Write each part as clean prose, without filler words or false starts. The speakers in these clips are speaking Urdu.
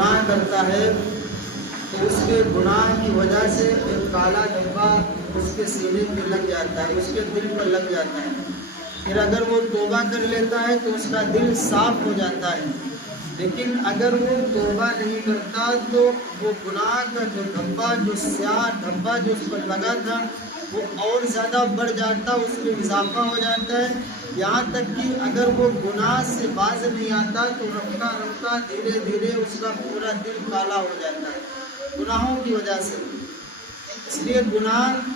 گناہ کرتا ہے تو اس کے گناہ کی وجہ سے ایک کالا دھبا اس کے سینے پہ لگ جاتا ہے، اس کے دل پر لگ جاتا ہے۔ پھر اگر وہ توبہ کر لیتا ہے تو اس کا دل صاف ہو جاتا ہے، لیکن اگر وہ توبہ نہیں کرتا تو وہ گناہ کا جو دھبا، جو سیاہ دھبا جو اس پر لگا تھا وہ اور زیادہ بڑھ جاتا، اس میں اضافہ ہو جاتا ہے، یہاں تک کہ اگر وہ گناہ سے باز نہیں آتا تو رفتہ رفتہ دھیرے دھیرے اس کا پورا دل کالا ہو جاتا ہے گناہوں کی وجہ سے۔ اس لیے گناہ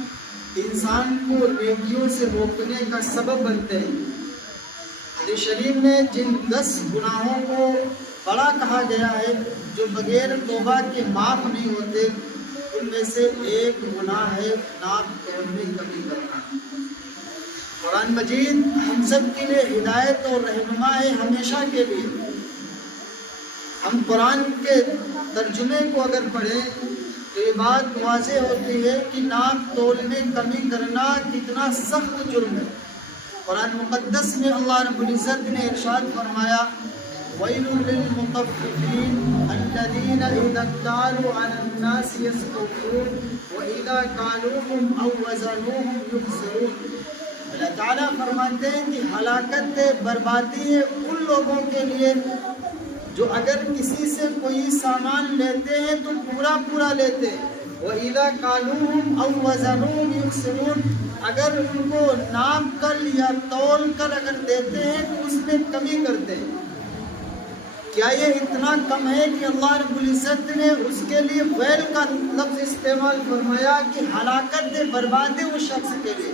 انسان کو نیکیوں سے روکنے کا سبب بنتے ہیں۔ حدیث شریف میں جن 10 گناہوں کو بڑا کہا گیا ہے جو بغیر توبہ کے معاف نہیں ہوتے، ان میں سے ایک گناہ ہے ناک توڑنے کمی کرنا۔ قرآن مجید ہم سب کے لیے ہدایت اور رہنما ہے ہمیشہ کے لیے۔ ہم قرآن کے ترجمے کو اگر پڑھیں تو یہ بات واضح ہوتی ہے کہ ناک تولنے کمی کرنا کتنا سخت جرم ہے۔ قرآن مقدس میں اللہ رب العزت نے ارشاد فرمایا وَيْلٌ لِّلْمُطَفِّفِينَ الَّذِينَ إِذَا اكْتَالُوا عَلَى النَّاسِ يَسْتَوْفُونَ وَإِذَا كَالُوهُمْ أَوْ وَزَنُوهُمْ يُخْسِرُونَ۔ اللہ تعالیٰ فرماتے ہیں کہ ہلاکت ہے، بربادی ہے ان لوگوں کے لیے جو اگر کسی سے کوئی سامان لیتے ہیں تو پورا پورا لیتے ہیں، وَإِذَا كَالُوهُمْ أَوْ وَزَنُوهُمْ يُخْسِرُونَ، اگر ان کو ناپ کر یا تول کر اگر دیتے ہیں تو اس میں کمی کرتے ہیں۔ کیا یہ اتنا کم ہے کہ اللہ رب العزت نے اس کے لیے ویل کا لفظ استعمال فرمایا کہ ہلاکت بربادی اس شخص کے لیے۔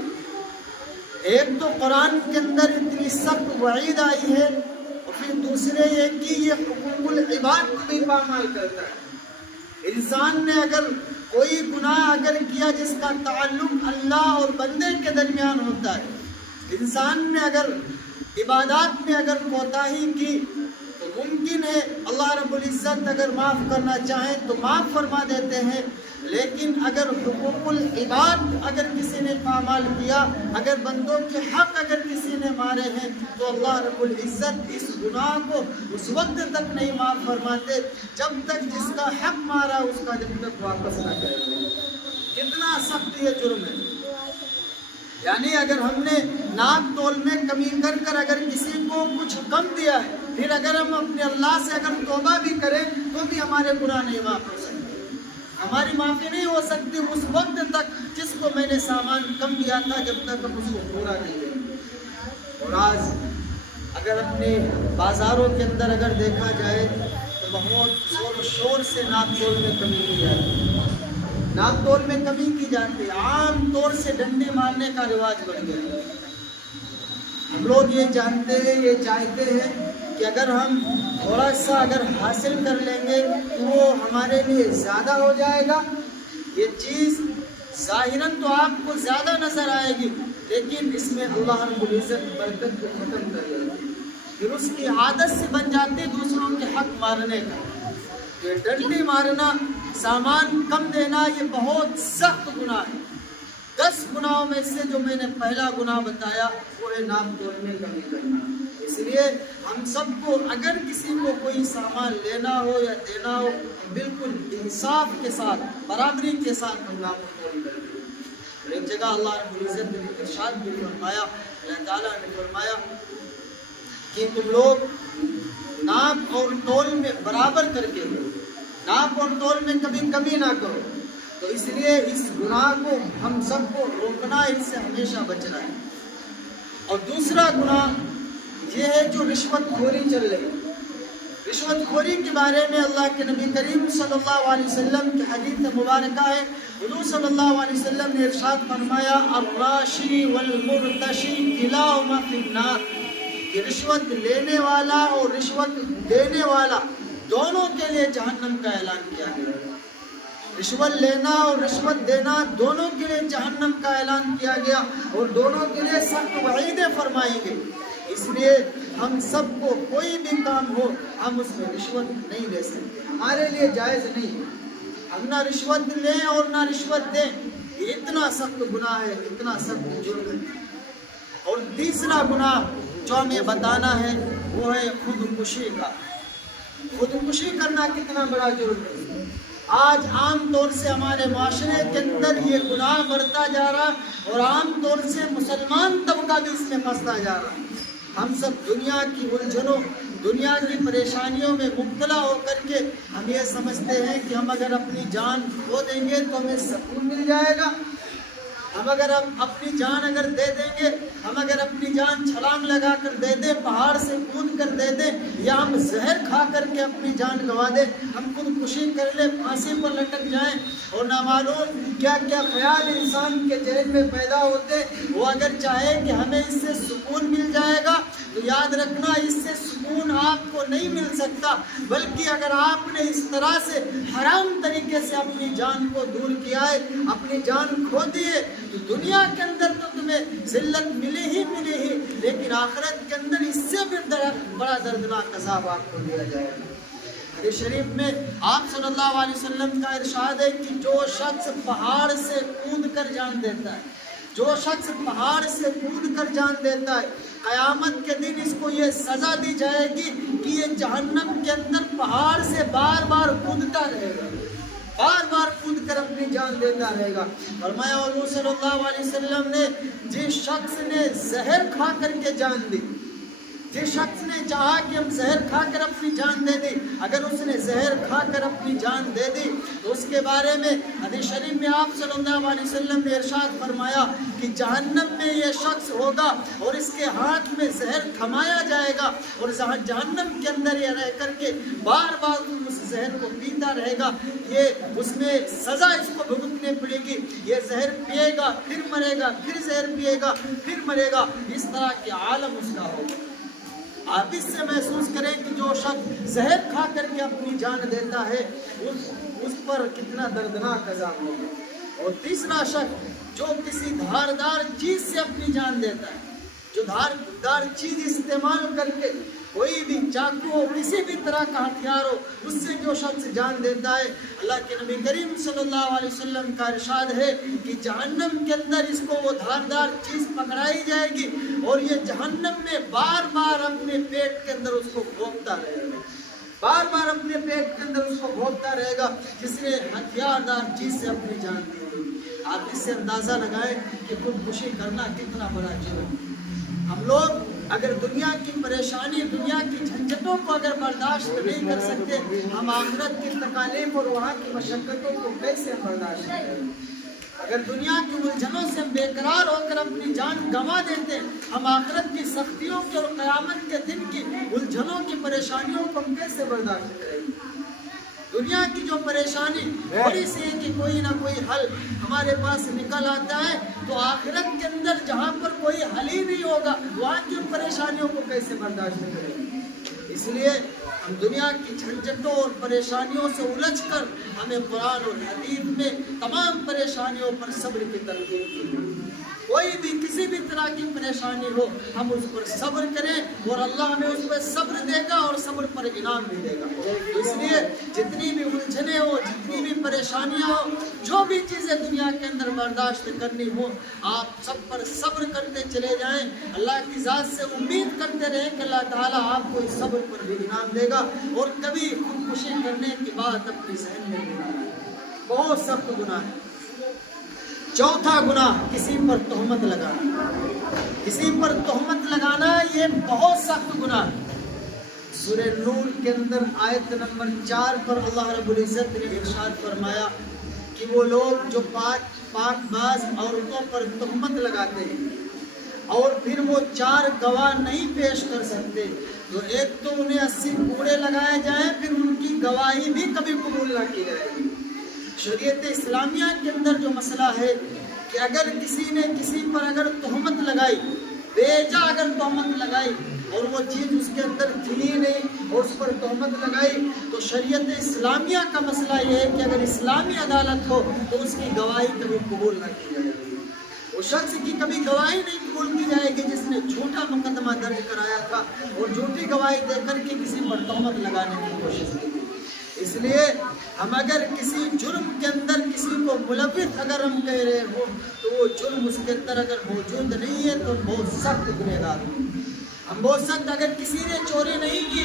ایک تو قرآن کے اندر اتنی سخت وعید آئی ہے، اور پھر دوسرے یہ کہ یہ حقوق العباد کو بھی پامال کرتا ہے۔ انسان نے اگر کوئی گناہ اگر کیا جس کا تعلق اللہ اور بندے کے درمیان ہوتا ہے، انسان نے اگر عبادات میں اگر کوتاہی کی تو ممکن ہے اللہ رب العزت اگر معاف کرنا چاہیں تو معاف فرما دیتے ہیں، لیکن اگر حقوق العباد اگر کسی نے پامال کیا، اگر بندوں کے حق اگر کسی نے مارے ہیں تو اللہ رب العزت اس گناہ کو اس وقت تک نہیں معاف فرماتے جب تک جس کا حق مارا اس کا جب تک واپس نہ کرے۔ کتنا سخت یہ جرم ہے۔ یعنی اگر ہم نے ناپ تول میں کمی کر کر اگر کسی کو کچھ کم دیا ہے، پھر اگر ہم اپنے اللہ سے اگر توبہ بھی کریں تو بھی ہمارے گناہ نہیں معاف ہو سکتے، ہماری معافی نہیں ہو سکتی اس وقت تک جس کو میں نے سامان کم دیا تھا جب تک ہم اس کو پورا نہیں دیں۔ اور آج اگر اپنے بازاروں کے اندر اگر دیکھا جائے تو بہت زور و شور سے ناپ تول میں کمی کی جاتی ہے، ناپ تول میں کمی کی جاتی ہے، عام طور سے ڈنڈے مارنے کا رواج بڑھ گیا ہے۔ ہم لوگ یہ جانتے ہیں، یہ چاہتے ہیں کہ اگر ہم تھوڑا سا اگر حاصل کر لیں گے تو وہ ہمارے لیے زیادہ ہو جائے گا۔ یہ چیز ظاہراً تو آپ کو زیادہ نظر آئے گی، لیکن اس میں اللہ رب العزت برکت کو ختم کر دیتا ہے، پھر اس کی عادت سے بن جاتی دوسروں کے حق مارنے کا۔ یہ ڈنڈی مارنا، سامان کم دینا، یہ بہت سخت گناہ ہے۔ 10 گناہوں میں سے جو میں نے پہلا گناہ بتایا وہ ہے ناپ تول میں کمی کرنا۔ اس لیے ہم سب کو اگر کسی کو کوئی سامان لینا ہو یا دینا ہو بالکل انصاف کے ساتھ، برابری کے ساتھ ہم ناپ تول کریں۔ اور ایک جگہ اللہ رب العزت نے ارشاد بھی فرمایا، اللہ تعالیٰ نے فرمایا کہ تم لوگ ناپ اور تول میں برابر کر کے ناپ اور تول میں کبھی کمی نہ کرو۔ تو اس لیے اس گناہ کو ہم سب کو روکنا ہے، اس سے ہمیشہ بچنا ہے۔ اور دوسرا گناہ یہ ہے جو رشوت خوری چل رہی ہے۔ رشوت خوری کے بارے میں اللہ کے نبی کریم صلی اللہ علیہ وسلم کی حدیث مبارکہ ہے، حضور صلی اللہ علیہ وسلم نے ارشاد فرمایا الراشی والمرتشی کلاہما فی النار، کہ رشوت لینے والا اور رشوت دینے والا دونوں کے لیے جہنم کا اعلان کیا گیا۔ رشوت لینا اور رشوت دینا دونوں کے لیے جہنم کا اعلان کیا گیا اور دونوں کے لیے سخت وعیدیں فرمائی گئی۔ اس لیے ہم سب کو کوئی بھی کام ہو ہم اس میں رشوت نہیں لے سکتے، ہمارے لیے جائز نہیں۔ ہم نہ رشوت لیں اور نہ رشوت دیں، یہ اتنا سخت گناہ ہے، اتنا سخت جرم ہے۔ اور تیسرا گناہ جو ہمیں بتانا ہے وہ ہے خودکشی کا۔ خودکشی کرنا کتنا بڑا جرم ہے۔ آج عام طور سے ہمارے معاشرے کے اندر یہ گناہ بڑھتا جا رہا اور عام طور سے مسلمان طبقہ بھی اس میں پھنستا جا رہا۔ ہم سب دنیا کی الجھنوں، دنیا کی پریشانیوں میں مبتلا ہو کر کے ہم یہ سمجھتے ہیں کہ ہم اگر اپنی جان کھو دیں گے تو ہمیں سکون مل جائے گا، ہم اپنی جان اگر دے دیں گے، ہم اگر اپنی جان چھلانگ لگا کر دے دیں، پہاڑ سے کود کر دے دیں، یا ہم زہر کھا کر کے اپنی جان گنوا دیں، ہم خودکشی کر لیں، پھانسی پر لٹک جائیں، اور نہ معلوم کیا کیا خیال انسان کے ذہن میں پیدا ہوتے، وہ اگر چاہے کہ ہمیں اس سے سکون مل جائے گا تو یاد رکھنا اس سے سکون آپ کو نہیں مل سکتا، بلکہ اگر آپ نے اس طرح سے حرام طریقے سے اپنی جان کو دور کیا ہے، اپنی جان کھو دی ہے، تو دنیا کے اندر تو تمہیں ذلت ملی ہی لیکن آخرت کے اندر اس سے بھی بڑا دردناک عذاب آپ کو دیا جائے گا۔ حدیث شریف میں آپ صلی اللہ علیہ وسلم کا ارشاد ہے کہ جو شخص پہاڑ سے کود کر جان دیتا ہے، جو شخص پہاڑ سے کود کر جان دیتا ہے، قیامت کے دن اس کو یہ سزا دی جائے گی کہ یہ جہنم کے اندر پہاڑ سے بار بار کودتا رہے گا، بار بار کود کر اپنی جان دیتا رہے گا۔ فرمایا حضور صلی اللہ علیہ وسلم نے جس شخص نے زہر کھا کر کے جان دی، جس شخص نے چاہا کہ ہم زہر کھا کر اپنی جان دے دی، اگر اس نے زہر کھا کر اپنی جان دے دی تو اس کے بارے میں حدیث شریف میں آپ صلی اللہ علیہ وسلم نے ارشاد فرمایا کہ جہنم میں یہ شخص ہوگا اور اس کے ہاتھ میں زہر تھمایا جائے گا اور جہنم کے اندر یہ رہ کر کے بار بار اس زہر کو پیتا رہے گا، یہ اس میں سزا اس کو بھگتنے پڑے گی، یہ زہر پیے گا پھر مرے گا، پھر زہر پیے گا پھر مرے گا، اس طرح کے عالم اس کا ہوگا۔ آپ اس سے محسوس کریں کہ جو شخص زہر کھا کر کے اپنی جان دیتا ہے اس پر کتنا دردناک عذاب ہوگا۔ اور تیسرا شخص جو کسی دھاردار چیز سے اپنی جان دیتا ہے، جو دھاردار چیز استعمال کر کے کوئی بھی چاقو ہو، کسی بھی طرح کا ہتھیار ہو، اس سے جو شخص جان دیتا ہے، اللہ کے نبی کریم صلی اللہ علیہ وسلم کا ارشاد ہے کہ جہنم کے اندر اس کو وہ دھاردار چیز پکڑائی جائے گی اور یہ جہنم میں بار بار اپنے پیٹ کے اندر اس کو گھونپتا رہے گا، بار بار اپنے پیٹ کے اندر اس کو گھونپتا رہے گا، جس نے ہتھیار دار چیز سے اپنی جان دی ہوگی۔ آپ اس سے اندازہ لگائیں کہ خودکشی کرنا کتنا بڑا جرم ہے۔ ہم لوگ اگر دنیا کی پریشانی، دنیا کی جھنجھٹوں کو اگر برداشت نہیں کر سکتے، ہم آخرت کی تکالیف اور وہاں کی مشقتوں کو کیسے برداشت کریں؟ اگر دنیا کی الجھنوں سے ہم بے قرار ہو کر اپنی جان گنوا دیتے، ہم آخرت کی سختیوں کے اور قیامت کے دن کی الجھنوں کی پریشانیوں کو ہم کیسے برداشت کریں؟ دنیا کی جو پریشانی تھوڑی سی ہے کہ کوئی نہ کوئی حل ہمارے پاس نکل آتا ہے، تو آخرت کے اندر جہاں پر کوئی حل ہی نہیں ہوگا، وہاں کی پریشانیوں کو کیسے برداشت کریں گے؟ اس لیے ہم دنیا کی جھنجھٹوں اور پریشانیوں سے الجھ کر ہمیں قرآن اور حدیث میں تمام پریشانیوں پر صبر کی ترغیب دی۔ کوئی بھی کسی بھی طرح کی پریشانی ہو، ہم اس پر صبر کریں اور اللہ ہمیں اس پر صبر دے گا اور صبر پر انعام بھی دے گا۔ اس لیے جتنی بھی الجھنیں ہو، جتنی بھی پریشانیاں ہو، جو بھی چیزیں دنیا کے اندر برداشت کرنی ہو، آپ سب پر صبر کرتے چلے جائیں، اللہ کی ذات سے امید کرتے رہیں کہ اللہ تعالیٰ آپ کو اس صبر پر بھی انعام دے گا، اور کبھی خودکشی کرنے کی بات اپنے ذہن میں نہیں آئے۔ بہت سخت گناہ ہے۔ چوتھا گناہ کسی پر تہمت لگانا، کسی پر تہمت لگانا یہ بہت سخت گناہ ہے۔ سورہ نور کے اندر آیت نمبر 4 پر اللہ رب العزت نے ارشاد فرمایا کہ وہ لوگ جو پاک باز عورتوں پر تہمت لگاتے ہیں اور پھر وہ 4 گواہ نہیں پیش کر سکتے، تو ایک تو انہیں 80 کوڑے لگائے جائیں، پھر ان کی گواہی بھی کبھی قبول نہ کی جائے گی۔ شریعت اسلامیہ کے اندر جو مسئلہ ہے کہ اگر کسی نے کسی پر اگر تہمت لگائی، بیجا اگر تہمت لگائی اور وہ چیز اس کے اندر تھی نہیں اور اس پر تہمت لگائی، تو شریعت اسلامیہ کا مسئلہ یہ ہے کہ اگر اسلامی عدالت ہو تو اس کی گواہی کبھی قبول نہ کی جائے گی۔ اس شخص کی کبھی گواہی نہیں قبول کی جائے گی جس نے جھوٹا مقدمہ درج کرایا تھا اور جھوٹی گواہی دے کر کے کسی پر تہمت لگانے کی کوشش کی۔ اس لیے ہم اگر کسی جرم کے اندر کسی کو ملوث اگر ہم کہہ رہے ہو تو وہ جرم اس کے اندر اگر موجود نہیں ہے تو بہت سخت گنہگار ہو۔ ہم بہت سخت، اگر کسی نے چوری نہیں کی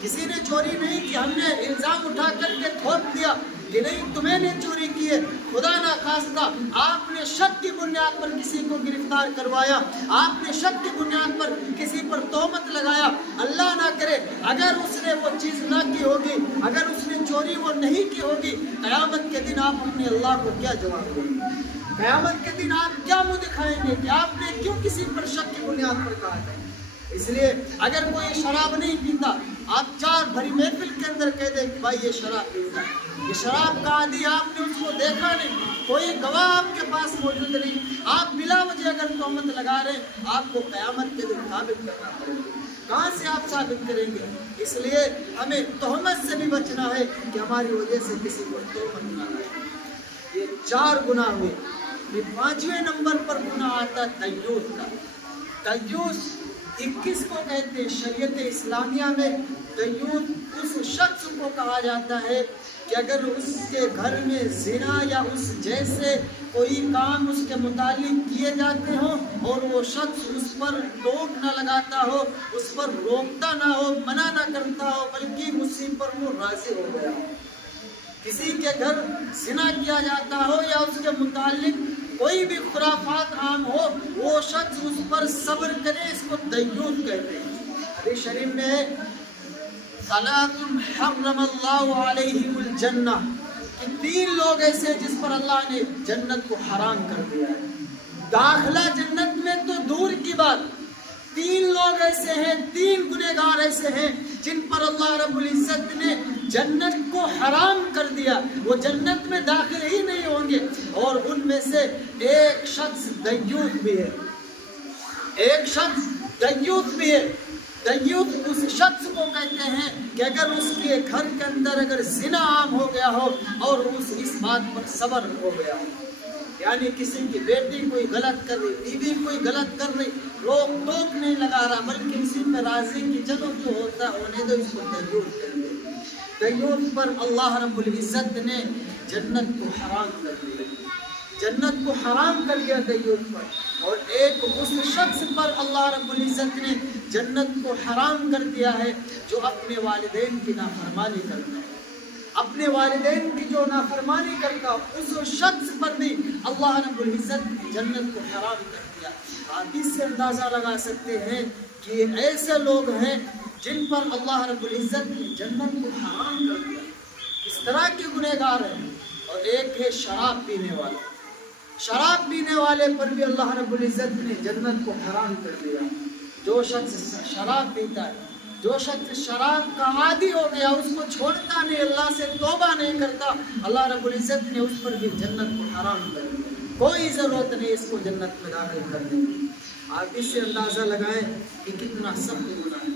کسی نے چوری نہیں کی، ہم نے الزام اٹھا کر کے تھوپ دیا کہ نہیں تمہیں نے چوری کی ہے، خدا نہ خواستہ آپ نے شک کی بنیاد پر کسی کو گرفتار کروایا، آپ نے شک کی بنیاد پر کسی پر تہمت لگایا، اللہ نہ کرے اگر اس نے وہ چیز نہ کی ہوگی، اگر اس نے چوری وہ نہیں کی ہوگی، قیامت کے دن آپ اپنے اللہ کو کیا جواب دیں گے؟ قیامت کے دن آپ کیا منہ دکھائیں گے کہ آپ نے کیوں کسی پر شک کی بنیاد پر کہا تھا؟ اس لیے اگر کوئی شراب نہیں پیتا، آپ چار بھری محفل کے اندر کہہ دیں کہ بھائی یہ شراب پیتا ہے، یہ شراب کا عادی، آپ نے اس کو دیکھا نہیں، کوئی گواہ آپ کے پاس موجود نہیں، آپ بلا وجہ اگر تہمت لگا رہے ہیں، آپ کو قیامت کے دن ثابت کرنا پڑے گا، کہاں سے آپ ثابت کریں گے؟ اس لیے ہمیں تہمت سے بھی بچنا ہے کہ ہماری وجہ سے کسی کو تہمت نہ لگے۔ یہ 4 گناہ ہوئے۔ یہ 5ویں نمبر پر گناہ آتا ہے تیوس کا۔ تیوس 21 کو کہتے ہیں شریعت اسلامیہ میں۔ تیوس اس شخص کو کہا جاتا ہے کہ اگر اس کے گھر میں زنا یا اس جیسے کوئی کام اس کے متعلق کیے جاتے ہوں اور وہ شخص اس پر ٹوک نہ لگاتا ہو، اس پر روکتا نہ ہو، منع نہ کرتا ہو، بلکہ اسی پر وہ راضی ہو گیا ہو۔ کسی کے گھر زنا کیا جاتا ہو یا اس کے متعلق کوئی بھی خرافات عام ہو، وہ شخص اس پر صبر کرے، اس کو تیوس کہتے ہیں۔ حدیث شریف میں ہے ثلاث حرم اللہ علیہم الجنہ، کہ 3 لوگ ایسے جس پر اللہ نے جنت کو حرام کر دیا ہے۔ داخلہ جنت میں تو دور کی بات، 3 لوگ ایسے ہیں، 3 گنہگار ایسے ہیں جن پر اللہ رب العزت نے جنت کو حرام کر دیا، وہ جنت میں داخل ہی نہیں ہوں گے، اور ان میں سے ایک شخص دیوس بھی ہے، ایک شخص دیوس بھی ہے۔ دیوس اس شخص کو کہتے ہیں کہ اگر اس کے گھر کے اندر اگر زنا عام ہو گیا ہو اور اس بات پر صبر ہو گیا ہو، یعنی کسی کی بیٹی کوئی غلط کر رہی، بیوی کوئی غلط کر رہی، روک ٹوک نہیں لگا رہا، بلکہ اسی پہ راضی کی چلو جو ہوتا ہونے دو، اس کو دیوس کہتے ہیں۔ دیوس پر اللہ رب العزت نے جنت کو حرام کر دیا، جنت کو حرام کر دیا دیوس پر۔ اور ایک اس شخص پر اللہ رب العزت نے جنت کو حرام کر دیا ہے جو اپنے والدین کی نافرمانی کرتا ہے، اپنے والدین کی جو نافرمانی کرتا ہے، اس شخص پر بھی اللہ رب العزت نے جنت کو حرام کر دیا۔ آپ اس سے اندازہ لگا سکتے ہیں کہ ایسے لوگ ہیں جن پر اللہ رب العزت نے جنت کو حرام کر دیا، اس طرح کے گنہگار ہیں۔ اور ایک ہے شراب پینے والا، شراب پینے والے پر بھی اللہ رب العزت نے جنت کو حرام کر دیا۔ جو شخص شراب پیتا ہے، جو شخص شراب کا عادی ہو گیا، اس کو چھوڑتا نہیں، اللہ سے توبہ نہیں کرتا، اللہ رب العزت نے اس پر بھی جنت کو حرام کر دیا۔ کوئی ضرورت نہیں اس کو جنت میں داخل کرنے کی۔ آپ اس سے اندازہ لگائیں کہ کتنا سخت گناہ ہے،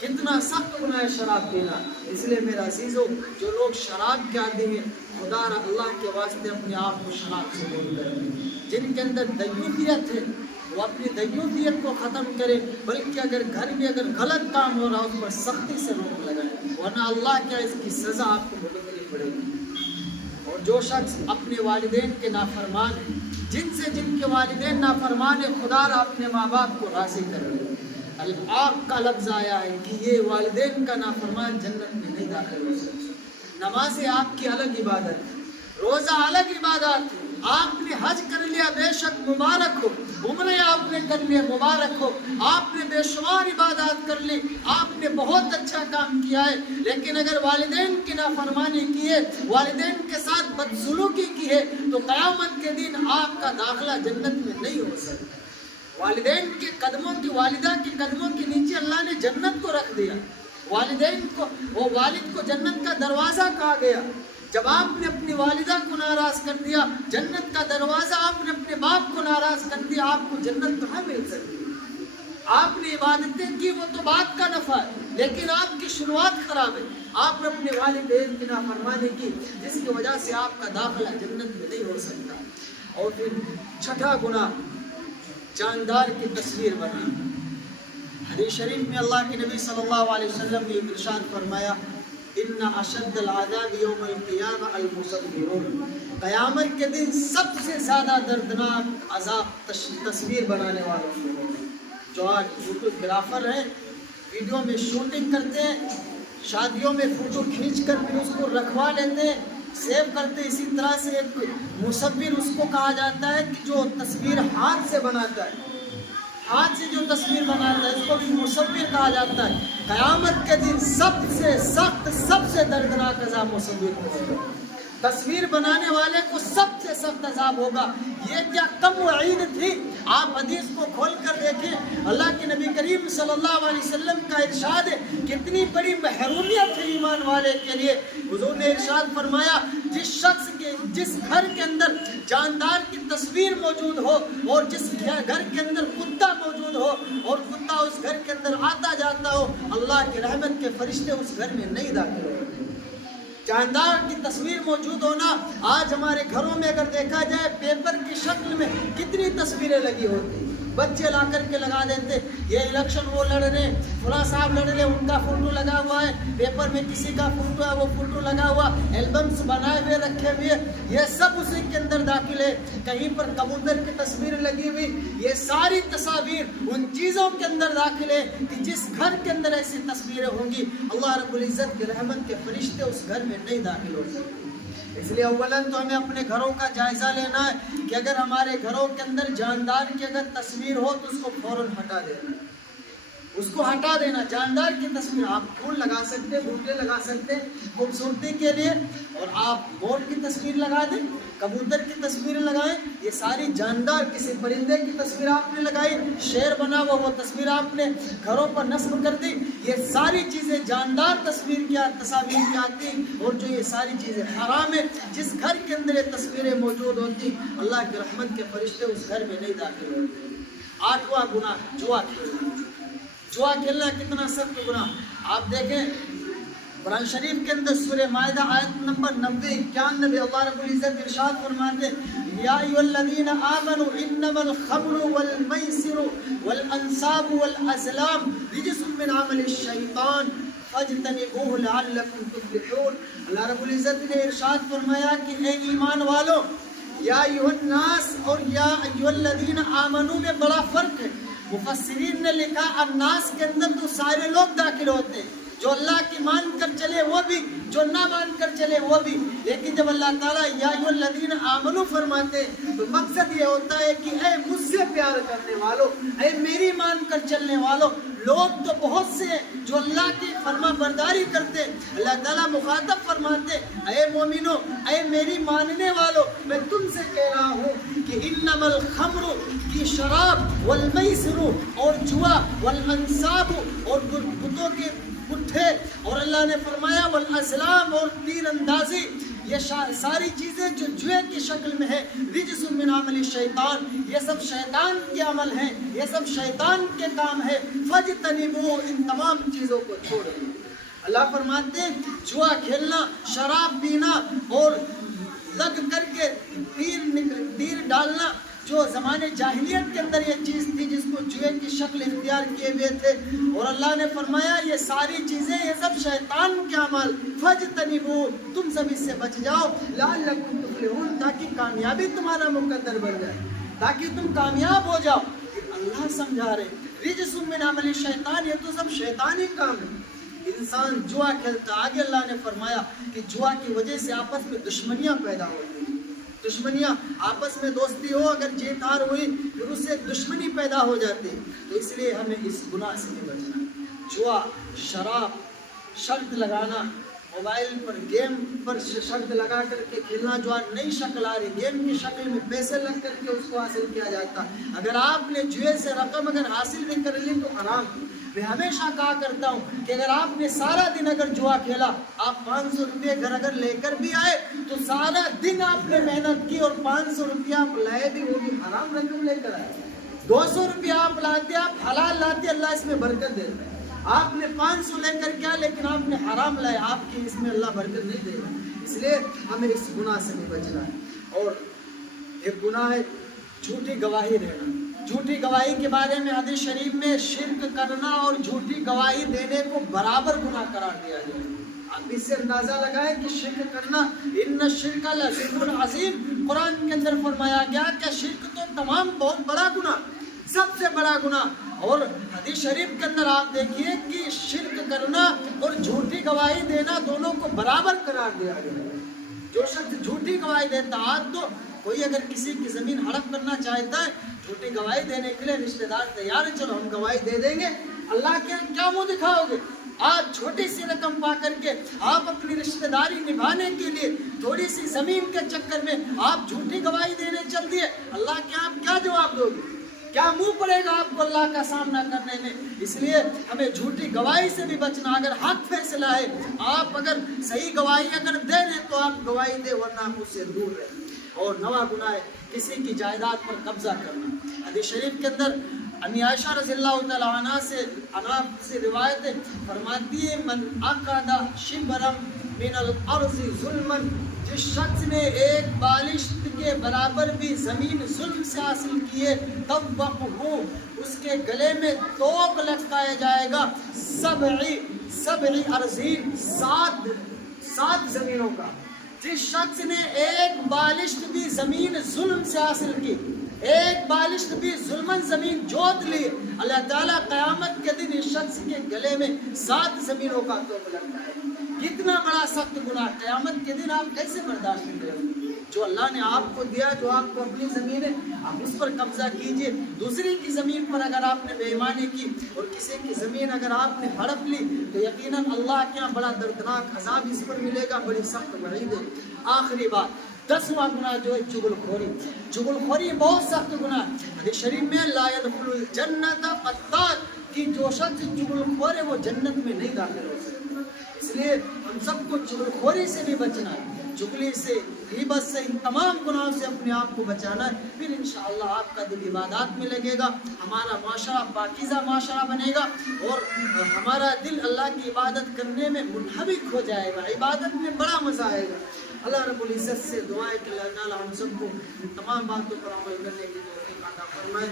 کتنا سخت گناہ ہے شراب پینا۔ اس لیے میرا عزیزو، جو لوگ شراب کے عادی ہیں، خدا اللہ کے واسطے اپنے آپ کو شراب سے دور کریں۔ جن کے اندر دیوسیت ہے وہ اپنی دیوسیت کو ختم کرے، بلکہ اگر گھر میں اگر غلط کام ہو رہا اس پر سختی سے روک لگائے، ورنہ اللہ کیا اس کی سزا آپ کو بھگتنی پڑے گی۔ اور جو شخص اپنے والدین کے نافرمان ہیں، جن کے والدین نافرمان ہیں، خدا اپنے ماں باپ کو راضی کرے۔ آپ کا لفظ آیا ہے کہ یہ والدین کا نافرمان جنت میں نہیں داخل ہو سکتا۔ نماز آپ کی الگ عبادت ہے، روزہ الگ عبادت ہے، آپ نے حج کر لیا بے شک مبارک ہو، عمرے آپ نے کر لیا مبارک ہو، آپ نے بے شمار عبادات کر لی، آپ نے بہت اچھا کام کیا ہے، لیکن اگر والدین کی نافرمانی کی ہے، والدین کے ساتھ بدسلوکی کی ہے، تو قیامت کے دن آپ کا داخلہ جنت میں نہیں ہو سکتا۔ والدین کے قدموں کی، والدہ کے قدموں کے نیچے اللہ نے جنت کو رکھ دیا، والدین کو، وہ والد کو جنت کا دروازہ کہا گیا۔ جب آپ نے اپنی والدہ کو ناراض کر دیا، جنت کا دروازہ آپ نے اپنے باپ کو ناراض کر دیا، آپ کو جنت کہاں مل سکتی ہے؟ آپ نے عبادتیں کی وہ تو بات کا نفع ہے، لیکن آپ کی شروعات خراب ہے، آپ نے اپنے والدین کی نافرمانی کی، جس کی وجہ سے آپ کا داخلہ جنت میں نہیں ہو سکتا۔ اور پھر 6واں گناہ جاندار کی تصویر بنانا۔ حدیث شریف میں اللہ کے نبی صلی اللہ علیہ وسلم نے ارشاد فرمایا ان اشد العذاب یوم القیامہ المصورون، قیامت کے دن سب سے زیادہ دردناک عذاب تصویر بنانے والوں کو، جو آج فوٹوگرافر ہیں، ویڈیو میں شوٹنگ کرتے ہیں، شادیوں میں فوٹو کھینچ کر پھر اس کو رکھوا لیتے ہیں، سیو کرتے. اسی طرح سے ایک مصور اس کو کہا جاتا ہے کہ جو تصویر ہاتھ سے بناتا ہے، ہاتھ سے جو تصویر بناتا ہے اس کو بھی مصور کہا جاتا ہے. قیامت کے دن سب سے سخت، سب سے دردناک عذاب مصور کو ہوگا. تصویر بنانے والے کو سب سے سخت عذاب ہوگا. یہ کیا کم وعید تھی. آپ حدیث کو کھول کر دیکھیں، اللہ کے نبی کریم صلی اللہ علیہ وسلم کا ارشاد ہے، کتنی بڑی محرومیت ہے ایمان والے کے لیے. حضور نے ارشاد فرمایا، جس گھر کے اندر جاندار کی تصویر موجود ہو اور جس گھر کے اندر کتا موجود ہو اور کتا اس گھر کے اندر آتا جاتا ہو، اللہ کی رحمت کے فرشتے اس گھر میں نہیں داخل ہوتے. جاندار کی تصویر موجود ہونا. آج ہمارے گھروں میں اگر دیکھا جائے پیپر کی شکل میں کتنی تصویریں لگی ہوتی، بچے لا کر کے لگا دیتے. یہ الیکشن وہ لڑ رہے ہیں، فلاں صاحب لڑ رہے ہیں، ان کا فوٹو لگا ہوا ہے. پیپر میں کسی کا فوٹو ہے، وہ فوٹو لگا ہوا. البمس بنائے ہوئے رکھے ہوئے، یہ سب اسی کے اندر داخل ہے. کہیں پر کبوتر کی تصویر لگی ہوئی. یہ ساری تصاویر ان چیزوں کے اندر داخل ہے کہ جس گھر کے اندر ایسی تصویریں ہوں گی اللہ رب العزت کی رحمت کے فرشتے اس گھر میں نہیں داخل ہو سکتے. اس لیے اولاً تو ہمیں اپنے گھروں کا جائزہ لینا ہے کہ اگر ہمارے گھروں کے اندر جاندار کی اگر تصویر ہو تو اس کو فوراً ہٹا دینا، اس کو ہٹا دینا. جاندار کی تصویر آپ پھول لگا سکتے، بوٹے لگا سکتے خوبصورتی کے لیے، اور آپ مور کی تصویر لگا دیں، کبوتر کی تصویر لگائیں. یہ ساری جاندار کسی پرندے کی تصویر آپ نے لگائی، شیر بنا ہوا وہ تصویر آپ نے گھروں پر نصب کر دی. یہ ساری چیزیں جاندار تصویر کیا تصاویر کی آتی، اور جو یہ ساری چیزیں حرام ہے. جس گھر کے اندر یہ تصویریں موجود ہوتی اللہ کی رحمت کے فرشتے اس گھر میں نہیں داخل ہوتے. 8واں گناہ جوا کھیلنا. جوا کھیلنا کتنا سخت گناہ. آپ دیکھیں قرآن شریف کے اندر سورہ مائدہ آیت نمبر 90-91 اللہ رب العزت ارشاد فرماتے ہیں، یا ایھا الذین آمنوا انما الخمر والمیسر والانصاب والازلام رجس من عمل الشیطان فاجتنبوہ لعلکم تفلحون. اللہ رب العزت نے ارشاد فرمایا کہ اے ایمان والو، یا ایھا الناس اور یا ایھا الذین آمنوا میں بڑا فرق ہے. مفسرین نے لکھا الناس کے اندر تو سارے لوگ داخل ہوتے ہیں، جو اللہ کی مان کر چلے وہ بھی، جو نہ مان کر چلے وہ بھی. لیکن جب اللہ تعالیٰ یا ایھا الذین آمنوا فرماتے ہیں تو مقصد یہ ہوتا ہے کہ اے مجھ سے پیار کرنے والوں، اے میری مان کر چلنے والوں. لوگ تو بہت سے ہیں جو اللہ کی فرما برداری کرتے. اللہ تعالیٰ مخاطب فرماتے اے مومنو، اے میری ماننے والوں، میں تم سے کہہ رہا ہوں کہ انما الخمر کی شراب والمیسر اور جوا والانصاب اور بتوں کے پٹھے، اور اللہ نے فرمایا والازلام اور تیر اندازی، یہ ساری چیزیں جو جوئے کی شکل میں ہے رجس من عمل الشیطان، یہ سب شیطان کے عمل ہیں، یہ سب شیطان کے کام ہے. فاجتنبوہ، ان تمام چیزوں کو چھوڑ دو. اللہ فرماتے ہیں جوا کھیلنا، شراب پینا اور لگ کر کے تیر ڈالنا، جو زمانے جاہلیت کے اندر یہ چیز تھی جس کو جوئے کی شکل اختیار کیے ہوئے تھے. اور اللہ نے فرمایا یہ ساری چیزیں یہ سب شیطان کے عمل. فاجتنبوہ، تم سب اس سے بچ جاؤ. لعلکم تفلحون، تاکہ کامیابی تمہارا مقدر بن جائے، تاکہ تم کامیاب ہو جاؤ. اللہ سمجھا رہے رجس من عمل الشیطان، یہ تو سب شیطانی کام ہے. انسان جوا کھیلتا، آگے اللہ نے فرمایا کہ جوا کی وجہ سے آپس میں دشمنیاں پیدا ہوتی ہیں. دشمنیاں آپس میں دوستی ہو، اگر جیت ہار ہوئی پھر اس سے دشمنی پیدا ہو جاتی ہے. تو اس لیے ہمیں اس گناہ سے بھی بچنا ہے. جوا، شراب، شرط لگانا، موبائل پر گیم پر شرط لگا کر کے کھیلنا، جو آج نئی شکل آ رہی، گیم کی شکل میں پیسے لگ کر کے اس کو حاصل کیا جاتا. اگر آپ نے جوئے سے رقم اگر حاصل بھی کر لی تو حرام. میں ہمیشہ کہا کرتا ہوں کہ اگر آپ نے سارا دن اگر جوا کھیلا، آپ 500 روپے گھر اگر لے کر بھی آئے تو سارا دن آپ نے محنت کی اور 500 روپیہ آپ لائے بھی، وہ بھی حرام رقم لے کر آئے. 200 روپیہ آپ لاتے، آپ حلال لاتے، اللہ اس میں برکت دیتا ہے. آپ نے 500 لے کر کیا، لیکن آپ نے حرام لائے، آپ کی اس میں اللہ برکت نہیں دے گا. اس لیے ہمیں اس گناہ سے بھی بچنا ہے. اور ایک گناہ ہے جھوٹی گواہی دینا. جھوٹی گواہی کے بارے میں حدیث شریف میں شرک کرنا اور جھوٹی گواہی دینے کو برابر گناہ قرار دیا گیا. آپ اس سے اندازہ لگائیں کہ شرک کرنا، ان الشرک لظلم عظیم، قرآن کے اندر فرمایا گیا کہ شرک تو تمام بہت بڑا گناہ. سب سے بڑا گناہ۔ اور حدیث شریف کے اندر آپ دیکھیے کہ شرک کرنا اور جھوٹی گواہی دینا دونوں کو برابر قرار دیا گیا ہے۔ جو شخص جھوٹی گواہی دیتا ہے، تو کوئی اگر کسی کی زمین ہڑپ کرنا چاہتا ہے، جھوٹی گواہی دینے کے لیے رشتہ دار تیار ہے، چلو ہم گواہی دے دیں گے، اللہ کے کیا منہ دکھاؤ گے؟ آج چھوٹی سی رقم پا کر کے آپ اپنی رشتہ داری نبھانے کے لیے تھوڑی سی زمین کے چکر میں آپ جھوٹی گواہی دینے چل دیے، اللہ کے آپ کیا جواب دو گے؟ کیا منہ پڑے گا آپ کو اللہ کا سامنا کرنے میں؟ اس لیے ہمیں جھوٹی گواہی سے بھی بچنا۔ اگر حق فیصلہ ہے، آپ اگر صحیح گواہی اگر دے رہے تو آپ گواہی دے، ورنہ آپ اس سے دور رہیں۔ اور نواں گناہ ہے کسی کی جائیداد پر قبضہ کرنا۔ حدیث شریف کے اندر امی عائشہ رضی اللہ تعالی عنہ سے روایت ہے، فرماتی ہے من اخذ شبرا من الارض ظلما، جس شخص نے ایک بالشت کے برابر بھی زمین ظلم سے حاصل کیے، طوقہ، اس کے گلے میں توق لٹکایا جائے گا، سبع ارضین، سات زمینوں کا۔ جس شخص نے ایک بالشت بھی زمین ظلم سے حاصل کی، ایک بالشت بھی ظلمن زمین جوت لی، اللہ تعالیٰ قیامت کے دن اس شخص کے گلے میں 7 زمینوں کا توق لگتا ہے۔ کتنا بڑا سخت گناہ، قیامت کے دن آپ کیسے برداشت کریں گے؟ جو اللہ نے آپ کو دیا، جو آپ کو اپنی زمین ہے، آپ اس پر قبضہ کیجئے۔ دوسری کی زمین پر اگر آپ نے بے ایمانی کی اور کسی کی زمین اگر آپ نے ہڑپ لی تو یقیناً اللہ کے یہاں بڑا دردناک عذاب اس پر ملے گا، بڑی سخت وعید ہے۔ آخری بات، 10واں گناہ جو ہے چغل خوری۔ چغل خوری بہت سخت گناہ۔ حدیث شریف میں لا يدخل الجنت قطار، کہ جو شخص چغل خور ہے وہ جنت میں نہیں داخل ہو سکتا۔ اس لیے ہم سب کو چغل خوری سے بھی بچنا ہے، چغلی سے، غیبت سے، ان تمام گناہوں سے اپنے آپ کو بچانا ہے۔ پھر انشاءاللہ آپ کا دل عبادات میں لگے گا، ہمارا معاشرہ پاکیزہ معاشرہ بنے گا، اور ہمارا دل اللہ کی عبادت کرنے میں منہمک ہو جائے گا، عبادت میں بڑا مزہ آئے گا۔ اللہ رب العزت سے دعا ہے کہ اللہ تعالیٰ ہم سب کو ان تمام باتوں پر عمل کرنے کی توفیق عطا فرمائے۔